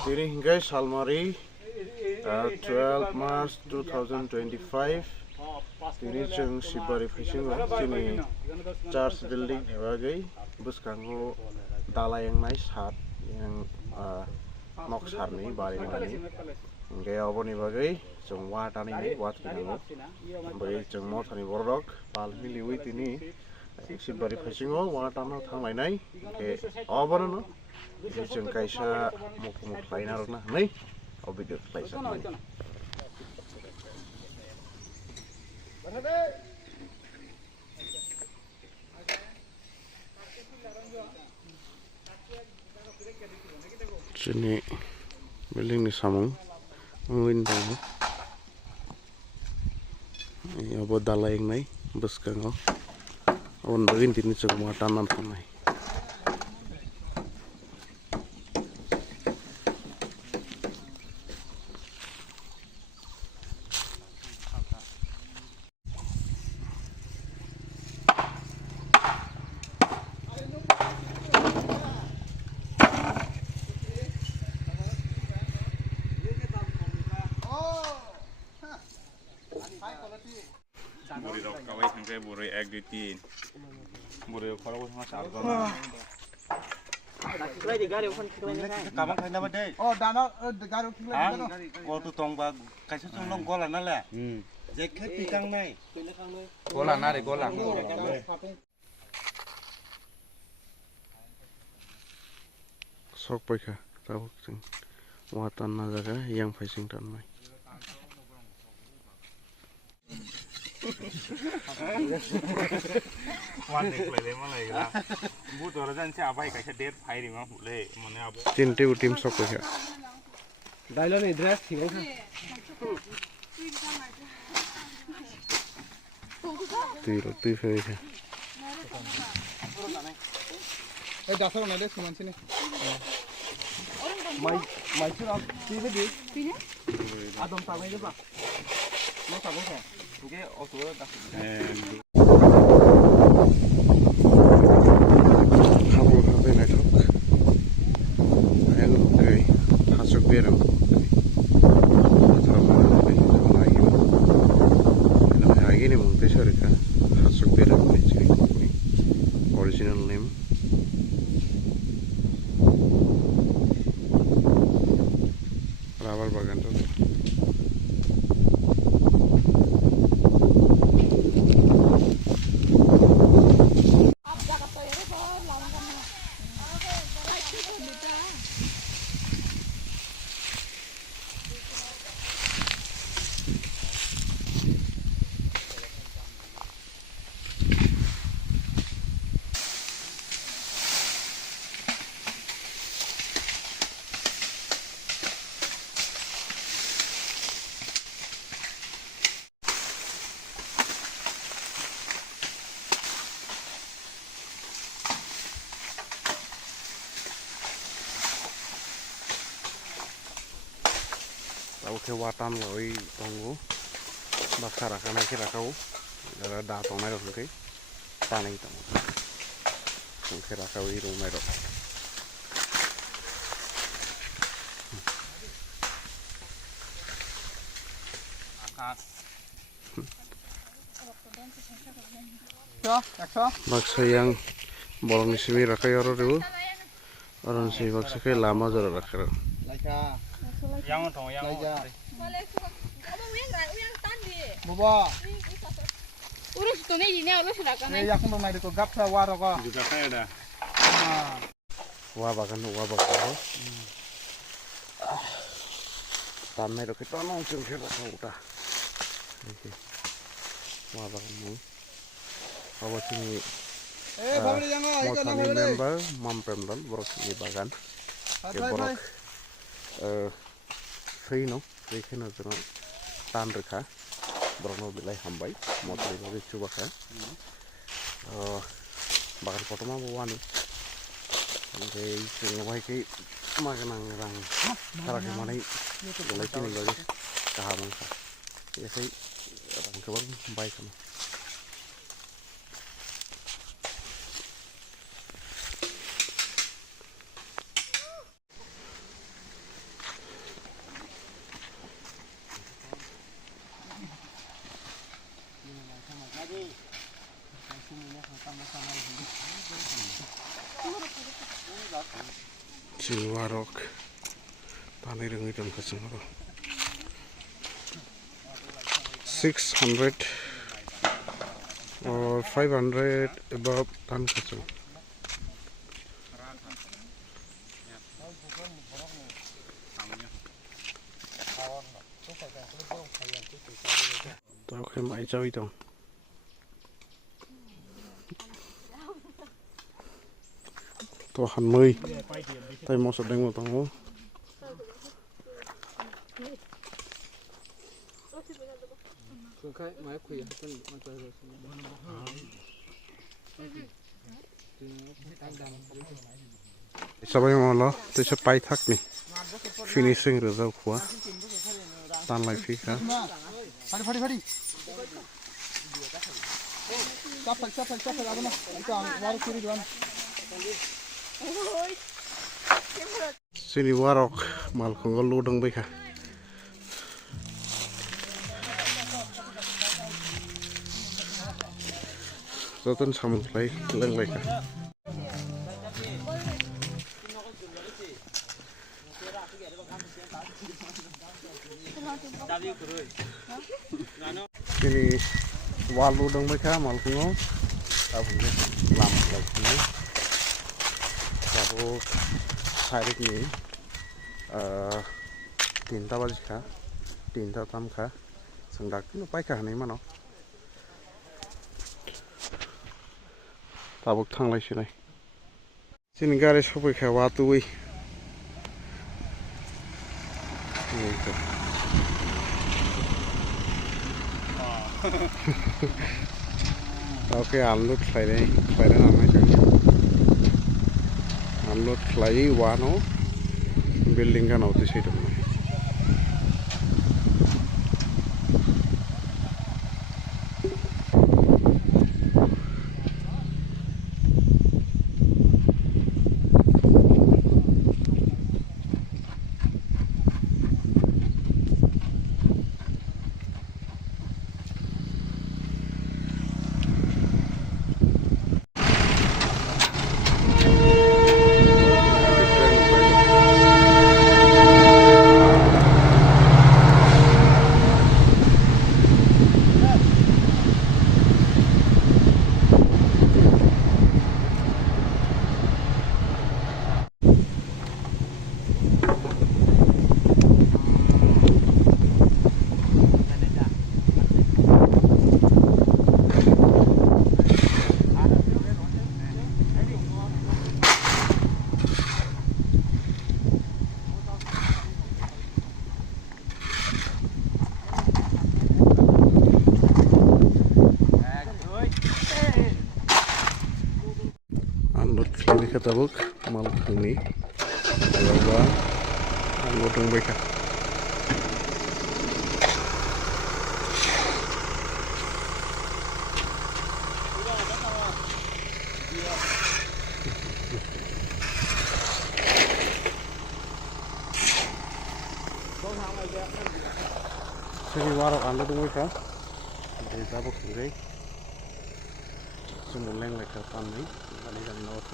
Dini hingga Salmari 12 March 2025 Dini jeng sibari fishing sini Church building hebagai buskango dalai yang nice hat yang nok sarni bari mani hingga aboni bagai jeng watani ni wat kinango bagai jeng Mothani borok palkhe liwi tini sibari fishing watano thanglai ke abona no jeng kaisa muk lainarok na nei video kaisa sini building ni samung ngin dong ya buat dalai yang nai bus kango on bagin tini semua tanam nai Buri rok kawai sampai buri egg ditin, buri kalau sama sargon. Kiklai di gari upon kiklai ni kan. Kamu kena apa deh? Oh, dana garo kiklai dana. Kau tu tongba kasih sulung gola nala. Jaket pikang nai. Gola nari gola. sok paika tahu sing watan naga yang facing tan mai Wan diklai mana ya? Bu tu orang siapa yang kasih date file ni mah boleh mana apa? cinti tim sok paika Dailo ni dress ठीक है tu paika ए दासो ना दे सुमन सिने माइ सुरा तीन दे तीन आदम सामने दे बा नो साबो है ओके ओसो दा habul habe na thok ayang kai hasuk beram thama be mai na agi ni mung pesare ka hasuk beram ni chiri original name Rabar bagan tuh. Oke watan loi tunggu bakar akan kira kau ada datang naik oke tanah itu kira kau itu naik baksa yang bolong di sini rakai orang itu orang sih baksa kayak lama jauh rakai Yang tu yang. Bobo Urus tu ni ini urus lah kan. ए याकुं दं नायदो को गापसा वारो को Juga saya dah. wah bagan tanah itu kita nongcung kira kau dah wah bagan mu awak sini A Babare jango iko na Mothani Babare member mampem dan borok ini bagan ke borok free no free kena jono tan rekha borok no bilai hambai Mothani bagi coba ka bagan potoma bawani oke sing wai ke maganang rang cara ke mana bilai kini bagi kahamang ka ya sai rang kabar baik sama Sinwarok tani rengi dan kacang ro 600 or 500 above tan kacang. Tao khem ai chơi tông. To han mươi tay một sợi đánh một tông. Sabai malo tôi sẽ bay thắc mi finishing rồi đâu quá tan lại phi cả. Phadi. Stop apa na? Ito ang waru kiri doon. Sini warok mal kong ludang bay ka. Zotan samung play lang bay ka. Sini walu dong mereka mal kungo, aku lam lagi. Aku hari ini tinta baju kah, tinta tam kah, sendak tu apa kah ni mana? Tabuk thang lagi sini. Sini garis apa kah watu wei. Oke, unload flight namanya jadi. Unload flight wano building kan auto sih tu. Ini kata buk malam ini, bahwa anggota mereka. Jadi warok anggota mereka, desa buk ini, semuleng mereka tanam, ada yang nawat